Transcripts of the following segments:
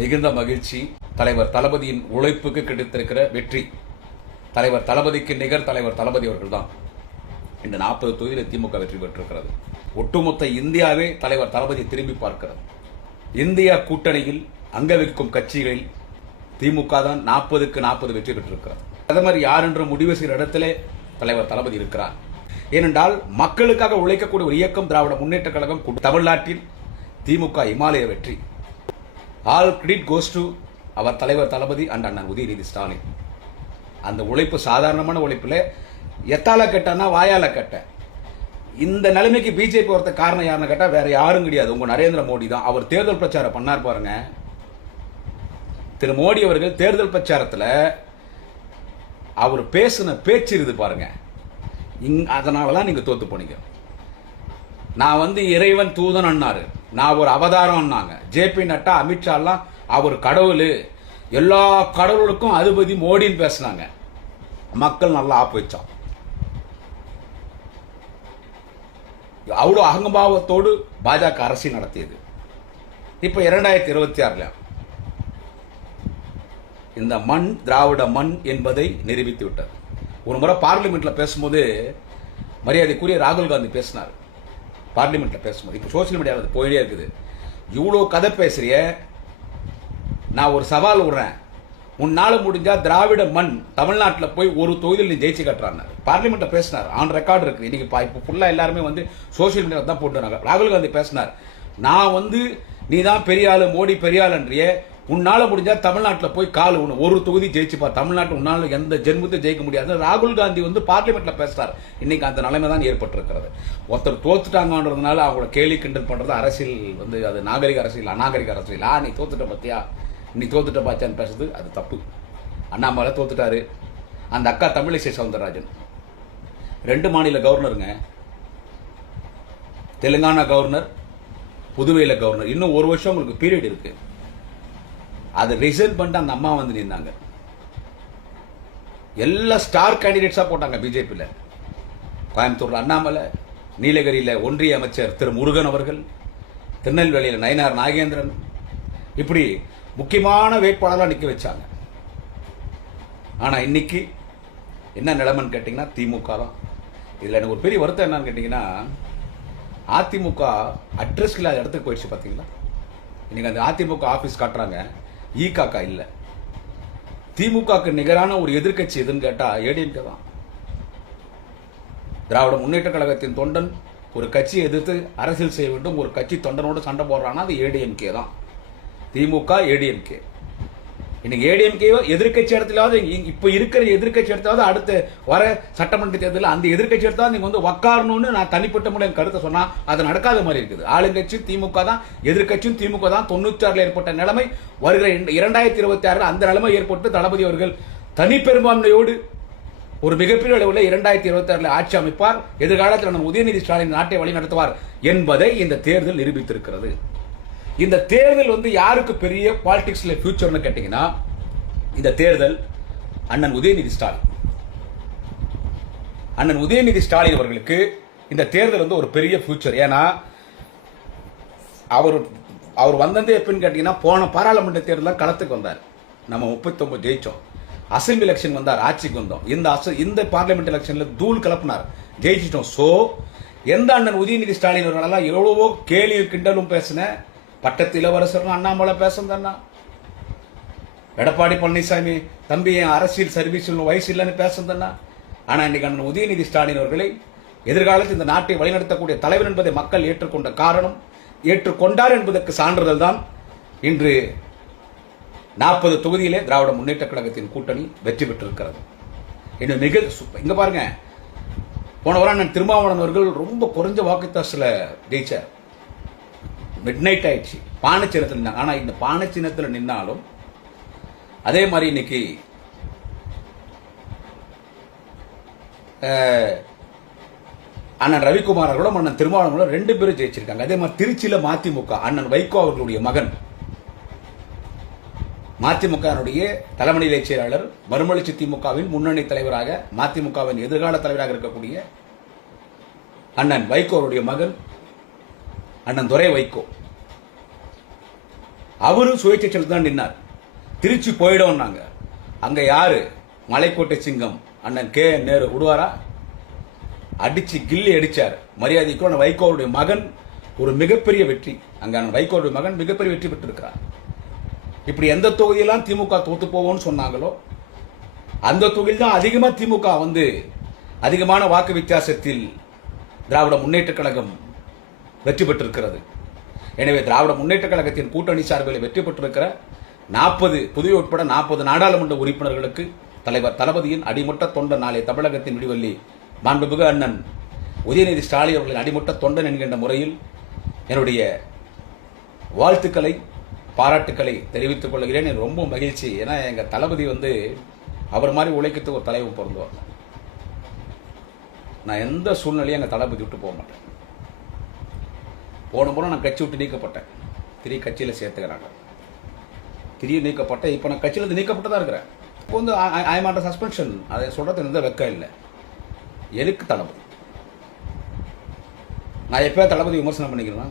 மிகுந்த மகிழ்ச்சி. தலைவர் தளபதியின் உழைப்புக்கு கிடைத்திருக்கிற வெற்றி. தலைவர் தளபதிக்கு நிகர் தலைவர் தளபதி அவர்கள் தான். இந்த 40 தொகுதியில் திமுக வெற்றி பெற்றிருக்கிறது. ஒட்டுமொத்த இந்தியாவே தலைவர் தளபதி திரும்பி பார்க்கிறது. இந்தியா கூட்டணியில் அங்க வைக்கும் கட்சிகளில் திமுக தான் 40க்கு 40 வெற்றி பெற்றிருக்கிறது. பிரதமர் யார் என்று முடிவு செய்கிற இடத்திலே தலைவர் தளபதி இருக்கிறார். ஏனென்றால் மக்களுக்காக உழைக்கக்கூடிய ஒரு இயக்கம் திராவிட முன்னேற்ற கழகம். தமிழ்நாட்டில் திமுக இமாலய வெற்றி. ஆல் கிரெடிட் கோஸ் டு அவர் தலைவர் தளபதி அண்ட் அண்ணன் உதயநிதி ஸ்டாலின். அந்த உழைப்பு சாதாரணமான உழைப்புல எத்தால கட்டனா வாயால கட்ட. இந்த நிலைமைக்கு பிஜேபி வரத காரணம் யாருன்னு கேட்டா வேற யாரும் கிடையாது, உங்க நரேந்திர மோடி தான். அவர் தேர்தல் பிரச்சாரம் பண்ணார் பாருங்க. திரு மோடி அவர்கள் தேர்தல் பிரச்சாரத்தில் அவர் பேசின பேச்சு இருக்குது பாருங்க. அதனாலதான் நீங்க தோத்து போனீங்க. நான் இறைவன் தூதன் அண்ணாரு, நான் ஒரு அவதாரம் அண்ணாங்க. ஜேபி நட்டா, அமித்ஷா எல்லாம் அவர் கடவுள், எல்லா கடவுளுக்கும் அதிபதி மோடின்னு பேசினாங்க. மக்கள் நல்லா ஆப்பு வச்சான். அவ்வளவு அகம்பாவத்தோடு பாஜக அரசியல் நடத்தியது. இப்ப 2026 இந்த மண் திராவிட மண் என்பதை நிரூபித்து விட்டது. ஒரு முறை பார்லிமெண்ட்ல பேசும்போது மரியாதைக்குரிய ராகுல் காந்தி பேசினார். பார்லிமெண்ட்ல பேசும்போது இப்ப சோசியல் மீடியாவில் போயிட்டே இருக்குது. இவ்வளவு கதை பேசுறிய, நான் ஒரு சவால் விடுறேன், உன்னால முடிஞ்சா திராவிட மண் தமிழ்நாட்டில் போய் ஒரு தொகுதியில் நீ ஜெயிச்சு கட்டுறாங்க. பார்லிமெண்ட்ல பேசினார். ஆன் ரெக்கார்டு இருக்கு. இன்னைக்கு இப்போ ஃபுல்லா எல்லாருமே சோசியல் மீடியா தான் போட்டுறாங்க. ராகுல் காந்தி பேசினார். நான் நீ தான் பெரிய ஆளு, மோடி பெரிய ஆளுன்றிய, உன்னால முடிஞ்சா தமிழ்நாட்டில் போய் கால் ஒரு தொகுதி ஜெயிச்சுப்பா, தமிழ்நாட்டு உன்னால எந்த ஜென்மத்தை ஜெயிக்க முடியாது. ராகுல் காந்தி பார்லிமெண்ட்ல பேசுறார். இன்னைக்கு அந்த நிலைமை தான் ஏற்பட்டிருக்கிறது. ஒருத்தர் தோத்துட்டாங்கன்றதுனால அவங்கள கேலி கிண்டல் பண்றது அரசியல் அது நாகரிக அரசியல், அநாகரிக அரசியல். நீ தோத்துட்ட பத்தியா, நீ தோத்துட்ட பாச்சான்னு பேசுறது அது தப்பு. அண்ணாமலை தோத்துட்டாரு. அந்த அக்கா தமிழிசை சவுந்தரராஜன் 2 மாநில கவர்னருங்க. தெலுங்கானா கவர்னர், புதுவையில கவர்னர். இன்னும் 1 வருஷம் உங்களுக்கு பீரியட் இருக்கு. அதை ரிசைன் பண்ணிட்டு அந்த அம்மா நின்னாங்க. எல்லா ஸ்டார் கேண்டிடேட்ஸா போட்டாங்க பிஜேபியில். கோயம்புத்தூர்ல அண்ணாமலை, நீலகிரியில ஒன்றிய அமைச்சர் திரு முருகன் அவர்கள், திருநெல்வேலியில் நயினார் நாகேந்திரன், இப்படி முக்கியமான வேட்பாளராக நிக்க வச்சாங்க. ஆனா இன்னைக்கு என்ன நிலைமைன்னு கேட்டீங்கன்னா திமுக தான். இதுல எனக்கு ஒரு பெரிய வருத்தம் என்னன்னு கேட்டீங்கன்னா, அதிமுக அட்ரஸ் இல்லாத இடத்துக்கு போயிடுச்சு. பாத்தீங்களா, இன்னைக்கு அந்த அதிமுக ஆபீஸ் காட்டுறாங்க, ஈகாக்கா இல்ல. திமுகக்கு நிகரான ஒரு எதிர்கட்சி எதுன்னு கேட்டா ஏடிஎம்கே தான். திராவிட முன்னேற்ற கழகத்தின் தொண்டன் ஒரு கட்சியை எதிர்த்து அரசியல் செய்ய வேண்டும், ஒரு கட்சி தொண்டனோடு சண்டை போடுறான்னா அது ஏடிஎம்கே தான். திமுக ஏடிஎம்கே. இன்னைக்கு ஏடிஎம்கே எதிர்கட்சி இடத்துலாவது, இப்ப இருக்கிற எதிர்கட்சி இடத்தாவது அடுத்து வர சட்டமன்ற தேர்தலில் அந்த எதிர்கட்சி இடத்தாவது நீங்க உட்காரணும்னு நான் தனிப்பட்ட முறையில் கருத்தை சொன்னா அது நடக்காத மாதிரி இருக்குது. ஆளுங்கட்சி திமுக தான், எதிர்கட்சியும் திமுக தான். 96 ஏற்பட்ட நிலைமை வருகிற 2026 அந்த நிலைமை ஏற்பட்டு தளபதி அவர்கள் தனிப்பெரும்பான்மையோடு ஒரு மிகப்பெரிய அளவில் 2026 ஆட்சி அமைப்பார். எதிர்காலத்தில் உதயநிதி ஸ்டாலின் நாட்டை வழி நடத்துவார் என்பதை இந்த தேர்தல் நிரூபித்திருக்கிறது. இந்த தேர்தல் யாருக்கு பெரிய பாலிடிக்ஸ்ல ஃபியூச்சர்னு கேட்டீங்கன்னா, இந்த தேர்தல் அண்ணன் உதயநிதி ஸ்டாலின். அண்ணன் உதயநிதி ஸ்டாலின் அவர்களுக்கு இந்த தேர்தல் ஒரு பெரிய ஃபியூச்சர். ஏன்னா அவர் வந்ததே எப்படின்னு கேட்டீங்கன்னா, போன பாராளுமன்ற தேர்தல் களத்துக்கு வந்தார். நம்ம 39 ஜெயிச்சோம். அசம்பிளி எலெக்ஷன் வந்தார், ஆட்சிக்கு வந்தோம். இந்த பார்லிமெண்ட் எலெக்ஷன்ல தூள் கலப்பினார், ஜெயிச்சிட்டோம். சோ எந்த அண்ணன் உதயநிதி ஸ்டாலின் அவர்களெல்லாம் எவ்வளவோ கேலியும் கிண்டலும் பேசின பட்டத்து இளவரசர் அண்ணாமலை பேசுனா, எடப்பாடி பழனிசாமி தம்பி அரசியல் சர்வீஸ் வயசு இல்லைன்னு பேசுனா. ஆனா இன்னைக்கு அண்ணன் உதயநிதி ஸ்டாலின் அவர்களை எதிர்காலத்தில் இந்த நாட்டை வழிநடத்தக்கூடிய தலைவர் என்பதை மக்கள் ஏற்றுக்கொண்ட காரணம், ஏற்றுக்கொண்டார் என்பதற்கு சான்றிதழ் தான் இன்று 40 தொகுதியிலே திராவிட முன்னேற்ற கழகத்தின் கூட்டணி வெற்றி பெற்றிருக்கிறது. இன்னும் மிக இங்க பாருங்க, போன வாரம் அண்ணன் திருமாவளவன் அவர்கள் ரொம்ப குறைஞ்ச வாக்குத்தாசில ஜெயிச்சார். மிட் நைட் ஆயிடுச்சு. பானை சின்னத்தில் நின்னாங்க. ஆனா இந்த பானை சின்னத்தில் நின்னாலும் அதே மாதிரி இன்னைக்கு அண்ணன் ரவிக்குமார் அவர்களும் அண்ணன் திருமாவளவனும் 2 பேரும் ஜெயிச்சிருக்காங்க. அதே மாதிரி திருச்சியில மதிமுக அண்ணன் வைகோ அவர்களுடைய மகன், மதிமுக தலைமை நிலைய செயலாளர், மறுமலர்ச்சி திமுகவின் முன்னணி தலைவராக, மதிமுகவின் எதிர்கால தலைவராக இருக்கக்கூடிய அண்ணன் வைகோ அவருடைய மகன் அண்ணன் துரை வைகோ அவரும் சுயேட்சை செலுத்தி தான் நின்னார். திருச்சி போயிடும்னாங்க. அங்க யாரு? மலைக்கோட்டை சிங்கம் அண்ணன் கே நேரு விடுவாரா? அடிச்சு கில்லி அடிச்சார். மரியாதைக்கு வைகோவுடைய மகன் ஒரு மிகப்பெரிய வெற்றி. அங்க வைகோவுடைய மகன் மிகப்பெரிய வெற்றி பெற்றிருக்கிறார். இப்படி எந்த தொகுதியெல்லாம் திமுக தோத்து போவோம்னு சொன்னாங்களோ அந்த தொகுதியில் தான் அதிகமா திமுக அதிகமான வாக்கு வித்தியாசத்தில் திராவிட முன்னேற்ற கழகம் வெற்றி பெற்றிருக்கிறது. எனவே திராவிட முன்னேற்ற கழகத்தின் கூட்டணி சார்பில் வெற்றி பெற்றிருக்கிற 40 புதுவை உட்பட 40 நாடாளுமன்ற உறுப்பினர்களுக்கு தலைவர் தளபதியின் அடிமட்ட தொண்டன், நாளை தமிழகத்தின் விடிவெள்ளி மாண்புமிகு அண்ணன் உதயநிதி ஸ்டாலின் அவர்களின் அடிமட்ட தொண்டன் என்கின்ற முறையில் என்னுடைய வாழ்த்துக்களை பாராட்டுக்களை தெரிவித்துக் கொள்கிறேன். எனக்கு ரொம்ப மகிழ்ச்சி. ஏன்னா எங்க தளபதி அவர் மாதிரி உழைக்கிறதுக்கு ஒரு தலைவர் பிறந்தவர். நான் எந்த சூழ்நிலையும் எங்க தளபதி விட்டு போக மாட்டேன். போன முறை நான் கட்சி விட்டு நீக்கப்பட்டேன். திடீர் கட்சியில் சேர்த்துக்கிறாங்க. திடீர் நீக்கப்பட்டேன். இப்போ நான் கட்சியிலிருந்து நீக்கப்பட்டு இருக்கிறேன். இப்போ ஐ எம் அண்டர் சஸ்பென்ஷன். அதை சொல்றது எந்த வெக்கம் இல்லை. எனக்கு தளபதி நான் எப்போ தளபதி விமர்சனம் பண்ணிக்கிறேன்னா,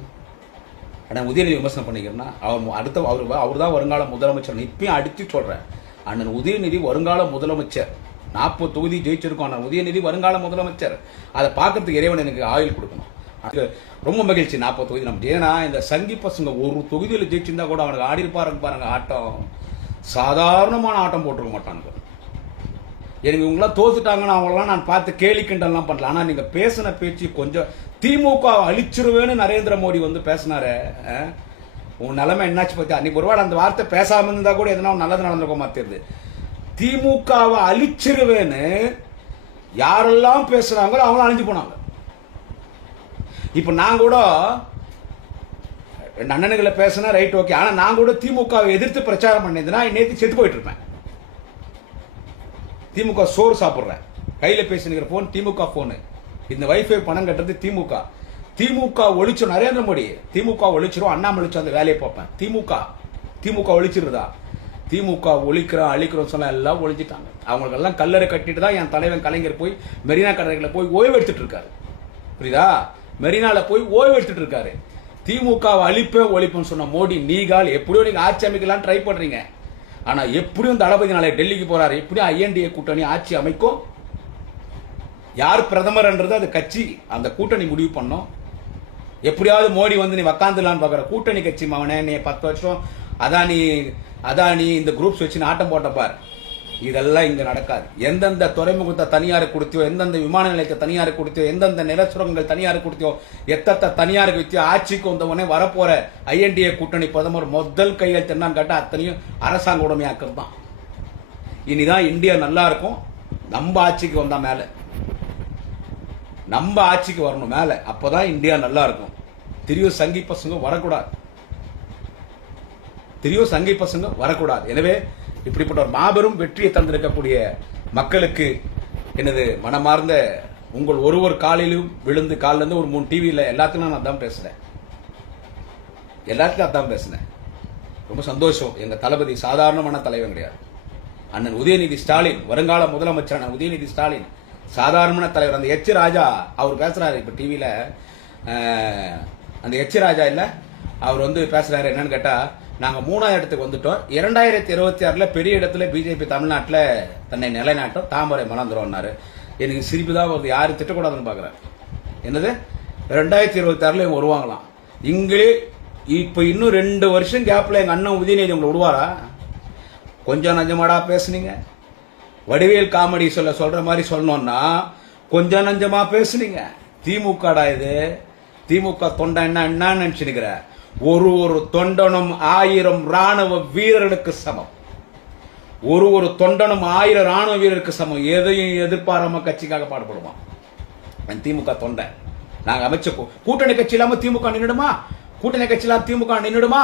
அண்ணன் உதயநிதி விமர்சனம் பண்ணிக்கிறேன்னா அவர் தான் வருங்கால முதலமைச்சர். இப்பயும் அடித்து சொல்றேன், அண்ணன் உதயநிதி வருங்கால முதலமைச்சர். 40 தொகுதி ஜெயிச்சிருக்கோம். அண்ணன் உதயநிதி வருங்கால முதலமைச்சர். அதை பார்க்கறதுக்கு இறைவன் எனக்கு ஆயுள் கொடுக்கணும். ரொம்ப மகிழ்ச்சி. 40 தொகுதி நம்ம ஏன்னா இந்த சங்கி பசங்க ஒரு தொகுதியில் ஜெயிச்சிருந்தா கூட அவனுக்கு ஆடி பாருங்க ஆட்டம். சாதாரணமான ஆட்டம் போட்டிருக்க மாட்டானுங்க. எனக்கு இவங்களாம் தோத்துட்டாங்கன்னு அவங்களாம் நான் பார்த்து கேலி கிண்டல்லாம் பண்ணல. ஆனா நீங்க பேசின பேச்சு கொஞ்சம் திமுக அழிச்சிருவேன்னு நரேந்திர மோடி பேசினாரு. உன் நிலைமை என்னாச்சு பத்தி அன்னைக்கு ஒருவாடு அந்த வார்த்தை பேசாம இருந்தா கூட எதனா நல்லது நடந்திருக்க மாட்டேது. திமுகவை அழிச்சிருவேன்னு யாரெல்லாம் பேசுறாங்களோ அவங்களும் அழிஞ்சு போனாங்க. இப்ப நான் கூட அண்ணனுங்களை பேசினா ரைட் ஓகே. ஆனா நான் கூட திமுகவை எதிர்த்து பிரச்சாரம் பண்ணதுன்னா நேற்று செத்து போயிட்டு இருப்பேன். திமுக சோறு சாப்பிடுறேன். கையில பேசினுக்கிற போன் திமுக போனு. இந்த வைஃபை பணம் கட்டுறது திமுக ஒழிச்சு நரேந்திர மோடி. திமுக ஒழிச்சிரும். அண்ணாமலை அந்த வேலையை பார்ப்பேன். திமுக ஒழிச்சிருதா? திமுக ஒழிக்கிறோம் அழிக்கிறோம் சொன்னா எல்லாம் ஒழிச்சிட்டாங்க. அவங்களுக்கு எல்லாம் கல்லறை கட்டிட்டு தான் என் தலைவன் கலைஞர் போய் மெரினா கடற்கரையில் போய் ஓய்வு எடுத்துட்டு இருக்காரு. புரியுதா? மெரினால போய் ஓய்வு எடுத்துட்டு இருக்காரு. திமுகவை ஒழிப்புன்னு சொன்ன மோடி நீகால் எப்படியோ நீங்க ஆட்சி அமைக்கலாம் ட்ரை பண்றீங்க. ஆனா எப்படியும் தளபதி நாளை டெல்லிக்கு போறாரு. எப்படியும் ஐஎன்டிஏ கூட்டணி ஆட்சி அமைக்கும். யார் பிரதமர் என்றது அது கட்சி அந்த கூட்டணி முடிவு பண்ணும். எப்படியாவது மோடி நீ உக்காந்துலான்னு பாக்குற கூட்டணி கட்சி மவனே. நீ 10 வருஷம் அதானி இந்த குரூப்ஸ் வச்சு ஆட்டம் போட்ட பார். இதெல்லாம் இங்க நடக்காது. எந்தெந்த துறைமுகத்தை தனியாருக்கு கொடுத்தியோ, எந்தெந்த விமான நிலையத்தை தனியாருக்கு கொடுத்தியோ, எந்தெந்த நிலச்சுரங்கங்கள் தனியாருக்கு கொடுத்தியோ, எத்தத்த தனியாருக்கு வச்சு ஆட்சிக்கு வந்தவனே வரப்போற ஐஎன்டிஏ கூட்டணி பிரதமர் முதல் கையெழுத்து என்னன்னு கேட்டா அத்தனையும் அரசாங்க உடமையாக்கிறது தான். இனிதான் இந்தியா நல்லா இருக்கும். நம்ம ஆட்சிக்கு வந்தா மேல, நம்ம ஆட்சிக்கு வரணும் மேல. அப்பதான் இந்தியா நல்லா இருக்கும். திரியோ சங்கி பசங்க வரக்கூடாது. எனவே இப்படிப்பட்ட ஒரு மாபெரும் வெற்றியை தந்திருக்கக்கூடிய மக்களுக்கு எனது மனமார்ந்த உங்கள் ஒருவர் காலிலும் விழுந்து காலில இருந்து ஒரு 3 டிவியில் எல்லாத்துக்கும் நான் அதான் பேசினேன். ரொம்ப சந்தோஷம். எங்க தளபதி சாதாரணமான தலைவன் கிடையாது. அண்ணன் உதயநிதி ஸ்டாலின் வருங்கால முதலமைச்சர் அண்ணன் உதயநிதி ஸ்டாலின் சாதாரணமான தலைவர். அந்த எச் ராஜா அவர் பேசுறாரு இப்ப டிவியில. அந்த எச் ராஜா இல்ல அவர் பேசுறாரு என்னன்னு கேட்டா, நாங்க 3ஆவது இடத்துக்கு வந்துட்டோம். 2026 பெரிய இடத்துல பிஜேபி தமிழ்நாட்டில் தன்னை நிலைநாட்டும், தாமரை மலர்ந்துரும். எனக்கு சிரிப்பு தான் வருது. யாரும் திட்டக்கூடாதுன்னு பாக்குறேன். என்னது 2026 இவங்க வருவாங்களாம். இங்களே இப்ப இன்னும் 2 வருஷம் கேப்ல எங்க அண்ணன் உதயநிதி உங்களை விடுவாரா? கொஞ்சம் நஞ்சமாடா பேசுனீங்க. வடிவேல் காமெடி சொல்ற மாதிரி சொல்லணும்னா கொஞ்சம் நஞ்சமா பேசுனீங்க. திமுகடா இது. திமுக தொண்டை என்ன நினைச்சுக்கிற? ஒரு தொண்டனும் 1000 ராணுவ வீரர்களுக்கு சமம். ஒரு தொண்டனும் 1000 ராணுவ வீரருக்கு சமம். எதையும் எதிர்பாராம கட்சிக்காக பாடுபடுவான் திமுக தொண்டை. நாங்க அமைச்ச கூட்டணி கட்சி இல்லாம திமுக நின்றுடுமா? கூட்டணி கட்சி இல்லாம திமுக நின்றுடுமா?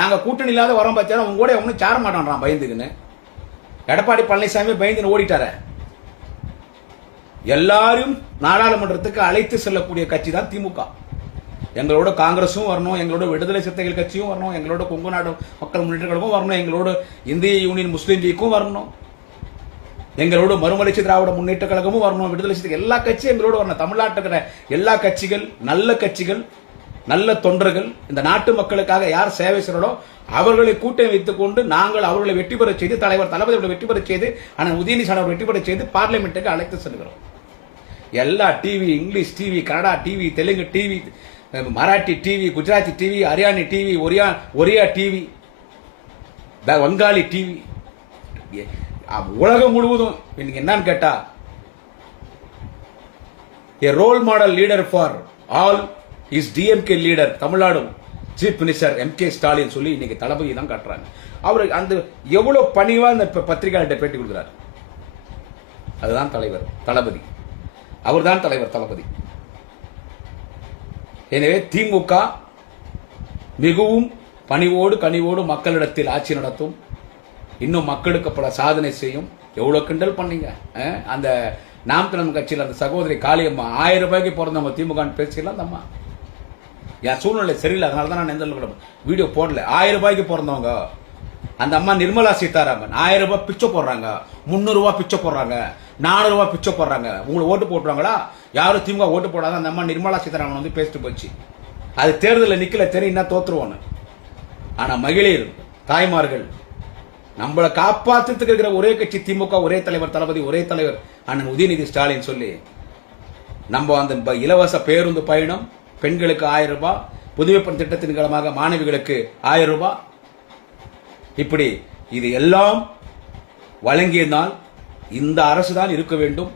நாங்க கூட்டணி இல்லாத வரோம் பார்த்தா உங்க கூட ஒன்னும் சேர மாட்டான் பயந்துக்குன்னு. எடப்பாடி பழனிசாமி பயந்துன்னு ஓடிட்டார. எல்லாரும் நாடாளுமன்றத்துக்கு அழைத்து செல்லக்கூடிய கட்சி தான் திமுக. எங்களோட காங்கிரஸும் வரணும், எங்களோட விடுதலை சிறுத்தைகள் கட்சியும் வரணும், எங்களோட கொங்கு நாடு மக்கள் முன்னேற்ற கழகமும் வரணும், எங்களோட இந்திய யூனியன் முஸ்லீம் லீக்கும் வரணும், எங்களோட மறுமலர்ச்சி திராவிட முன்னேற்ற கழகமும் வரணும், விடுதலை சிறுத்தைகள் எல்லா கட்சியும் எங்களோட வரணும். தமிழ்நாட்டுல எல்லா கட்சிகள் நல்ல கட்சிகள் நல்ல தொண்டர்கள் இந்த நாட்டு மக்களுக்காக யார் சேவை செய்யறோ அவர்களை கூட்டணி வைத்துக் கொண்டு நாங்கள் அவர்களை வெற்றி பெற செய்து தலைவர் தளபதி வெற்றி பெற செய்து ஆனால் உதயநிதி ஸ்டாலின் வெற்றி பெற செய்து பார்லிமெண்ட்டுக்கு அழைத்து செல்கிறோம். எல்லா TV, English TV, Kannada TV, Telugu TV, Marathi TV, Gujarati TV, Haryana TV, Oriya TV, Vangali TV, உலகம் முழுவதும் என்னன்னு கேட்டா a role model leader for all is DMK leader Tamil Nadu chief minister MK Stalin சொல்லி இன்னைக்கு தளபதி தான் காட்டுறாங்க. அவரு அந்த எவ்வளவு பணிவா இந்த பத்திரிகையாளர்கிட்ட பேட்டி கொடுக்கிறார். அதுதான் தலைவர் தளபதி, அவர்தான் தலைவர் தளபதி. எனவே திமுக மிகவும் பணிவோடு கனிவோடு மக்களிடத்தில் ஆட்சி நடத்தும். இன்னும் மக்களுக்கு பல சாதனை செய்யும். எவ்வளவு கிண்டல் பண்ணீங்க அந்த நாம் தமிழர் கட்சியில் அந்த சகோதரி காளியம்மா 1000 ரூபாய்க்கு பிறந்தவங்க திமுக பேசிக்கலாம். அந்த அம்மா என் சூழ்நிலை சரியில்லை, அதனால தான் நான் எந்த வீடியோ போடல. 1000 ரூபாய்க்கு பிறந்தவங்க அந்த அம்மா நிர்மலா சீதாராமன் 1000 ரூபாய் பிச்சை போடுறாங்க, 300 ரூபாய் பிச்சை போடுறாங்க, 400 ரூபாய் பிச்சை போடுறாங்க. உங்களுக்கு ஓட்டு போட்டுருவாங்களா? யாரும் திமுக ஓட்டு போடாத அந்த அம்மா நிர்மலா சீதாராமன் வந்து பேசிட்டு போச்சு. அது தேர்தலில் நிக்கல, தெரியும் தோத்துருவோன்னு. ஆனா மகளிர் தாய்மார்கள் நம்மளை காப்பாத்துறதுக்கு இருக்கிற ஒரே கட்சி திமுக, ஒரே தலைவர் தளபதி, ஒரே தலைவர் அண்ணன் உதயநிதி ஸ்டாலின் சொல்லி நம்ம அந்த இலவச பேருந்து பயணம் பெண்களுக்கு 1000 ரூபாய், புதுமைப்பெண் திட்டத்தின் மூலமாக மாணவிகளுக்கு 1000 ரூபாய், இப்படி இது எல்லாம் வழங்கியதால் இந்த அரசு தான் இருக்க வேண்டும்.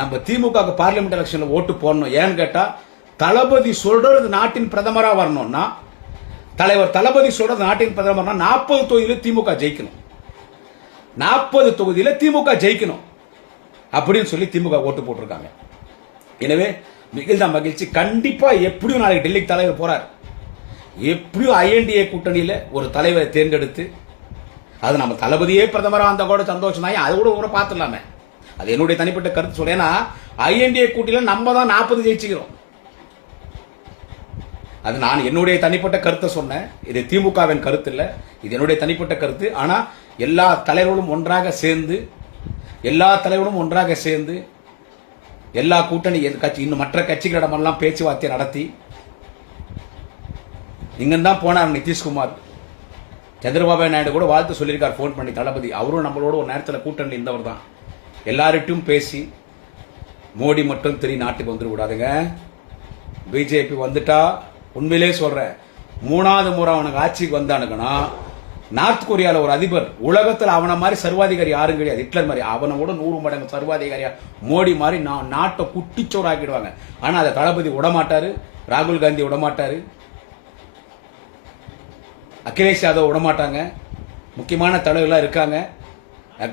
நம்ம திமுக பார்லிமெண்ட் எலெக்ஷன்ல ஓட்டு போடணும். ஏன்னு கேட்டா தளபதி சொல்றது நாட்டின் பிரதமரா வரணும்னா, தலைவர் தளபதி சொல்றது நாட்டின் பிரதமர்னா 40 தொகுதியில திமுக ஜெயிக்கணும், 40 தொகுதியில திமுக ஜெயிக்கணும் அப்படின்னு சொல்லி திமுக ஓட்டு போட்டிருக்காங்க. எனவே மிகுந்த மகிழ்ச்சி. கண்டிப்பா எப்படியும் நாளைக்கு டெல்லிக்கு தலைவர் போறார். எப்படியும் INDA கூட்டணியில ஒரு தலைவரை தேர்ந்தெடுத்து அது நம்ம தளபதியே பிரதமரா அந்த கூட சந்தோஷம் தான். அது கூட பார்த்துடலாமே. அது என்னுடைய தனிப்பட்ட கருத்து சொல்ல. ஏன்னா INDA கூட்டணியில நம்ம தான் 40 ஜெயிச்சுக்கிறோம். அது நான் என்னுடைய தனிப்பட்ட கருத்தை சொன்னேன். இது திமுகவின் கருத்து இல்ல, இது என்னுடைய தனிப்பட்ட கருத்து. ஆனா எல்லா தலைவர்களும் ஒன்றாக சேர்ந்து எல்லா கூட்டணி கட்சி இன்னும் மற்ற கட்சிகளிடமெல்லாம் பேச்சுவார்த்தை நடத்தி இங்கதான் போனார் நிதிஷ்குமார். சந்திரபாபு நாயுடு கூட வாழ்த்து சொல்லியிருக்கார் போன் பண்ணி தளபதி. அவரும் நம்மளோட ஒரு நேரத்தில் கூட்டணி இருந்தவர் தான். எல்லார்ட்டும் பேசி மோடி மட்டும் தெரிய நாட்டுக்கு வந்துட கூடாதுங்க. பிஜேபி வந்துட்டா உண்மையிலே சொல்றேன், 3வது முறை அவனுக்கு ஆட்சிக்கு வந்தானுங்கன்னா நார்த் கொரியால ஒரு அதிபர் உலகத்தில் அவனை மாதிரி சர்வாதிகாரி யாரும் கிடையாது. ஹிட்லர் மாதிரி அவனோட 100 மடங்கு சர்வாதிகாரியா மோடி மாதிரி நாட்டை குட்டிச்சோறு ஆக்கிடுவாங்க. ஆனா அதை தளபதி விடமாட்டாரு, ராகுல் காந்தி விடமாட்டாரு, அகிலேஷ் யாதவ் விடமாட்டாங்க. முக்கியமான தலைவர்களா இருக்காங்க.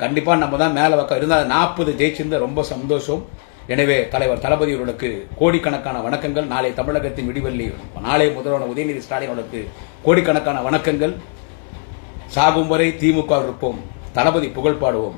கண்டிப்பா நம்ம தான் மேல வைக்க இருந்தால் 40 ஜெயிச்சிருந்த ரொம்ப சந்தோஷம். எனவே தலைவர் தளபதி அவர்களுக்கு கோடிக்கணக்கான வணக்கங்கள். நாளை தமிழகத்தின் விடிவெள்ளி, நாளை முதல்வர் உதயநிதி ஸ்டாலின் அவர்களுக்கு கோடிக்கணக்கான வணக்கங்கள். சாகும் வரை திமுக இருப்போம், தளபதி புகழ் பாடுவோம்.